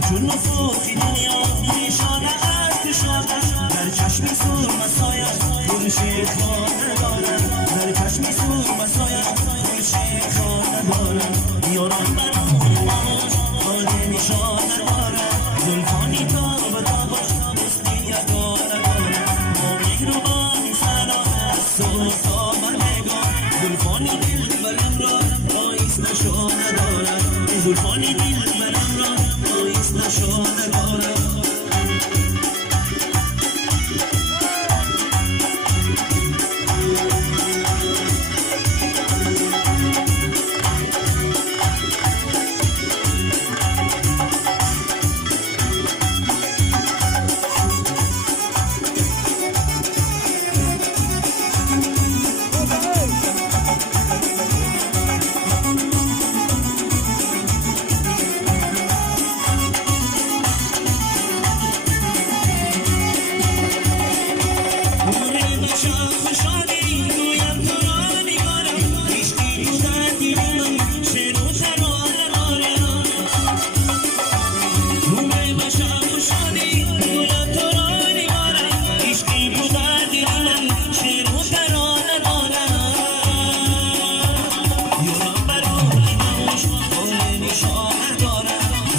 چون نفوتی دنیا نشانه از کشانه در چشمی سور مسایت گلشی خانه دارم در چشمی سور مسایت گلشی خانه دارم یاران برام ماش حال نشانه دارم زلفانی تا به تا باش مثلی یگانه دارم با مهربانی سلام از سوزا و نگاه زلفانی دل برم را آیست نشانه دارم زلفانی دل برم را آیست نشانه دارم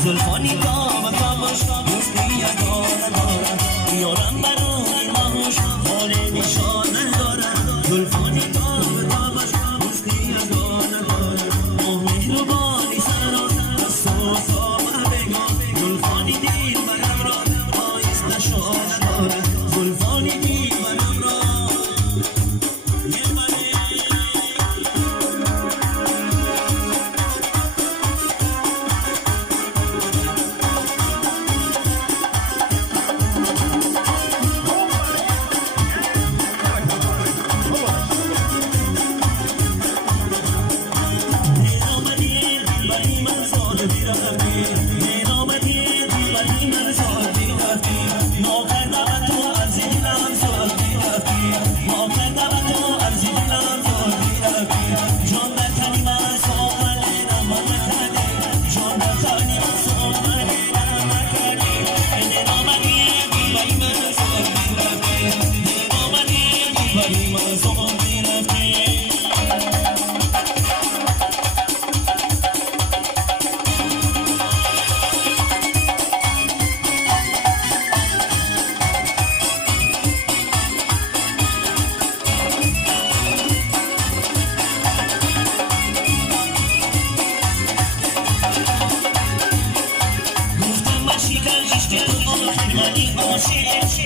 زلفانی دام تامش مستی یگانه دارم یارم برای ماهوش حال نشانه دارم زلفانی دام تامش مستی یگانه دارم ماه مهربانی سران از سوزا و بگاه زلفانی دیر برم را آیست نشانه دارم زلفانی دیر برم را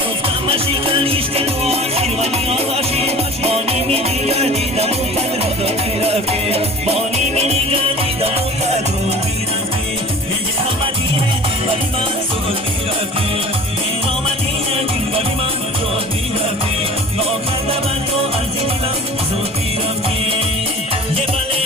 گفتم مشیکن عشق تو آشی ولی آشی بانی میدی گردیدم اون قد را داری رفتی بانی میدی گردیدم اون قد رو بیرفتی میگه آمدی هدی ولی من سود بیرفتی این آمدی هدی ولی من جود بیرفتی ناکرده من تو ارزی دیدم زود بیرفتی یه بله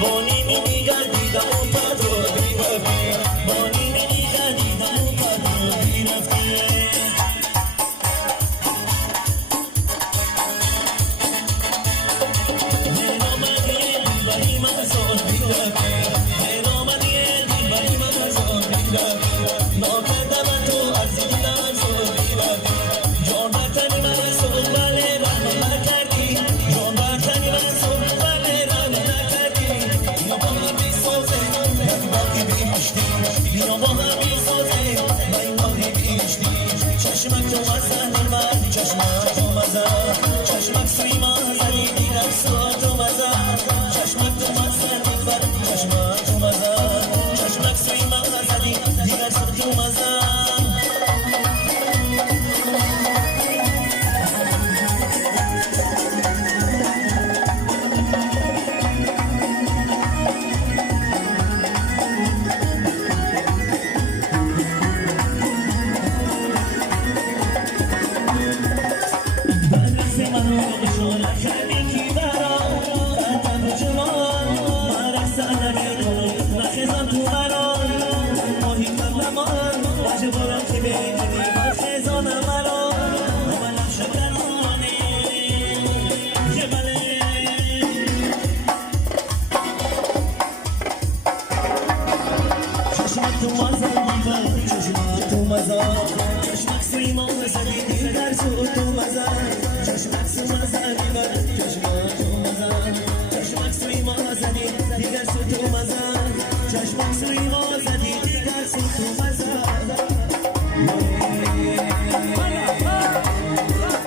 بانی میدی گردیدم اون قد رو بیرفتی بانی میدی گردیدم اون قد رو بیرفتی من آمدی بری من زود بیرفتی من آمدی بری من زود بیرفتی ناکرده من تو ارزی دیدم زود بیرفتی جان برکنی من زود بله رحم نکردی جان برکنی من زود بله رحم نکردی کردی کی برام قدم جوان من رقص علمی کن نخیزم تو مران ماهی کم نمان وجه برام که بیدی من خیزانم مران من نقش برانه یه بله چشمک تو مازم دیگر چشمک تو مزار چشمک سیمان زدی دیگر سو تو مزار چشمک سو مزار دیگر چشمک تو مزار چشمک سیمان زدی دیگر سو تو مزار چشمک سیمان زدی دیگر سو تو مزار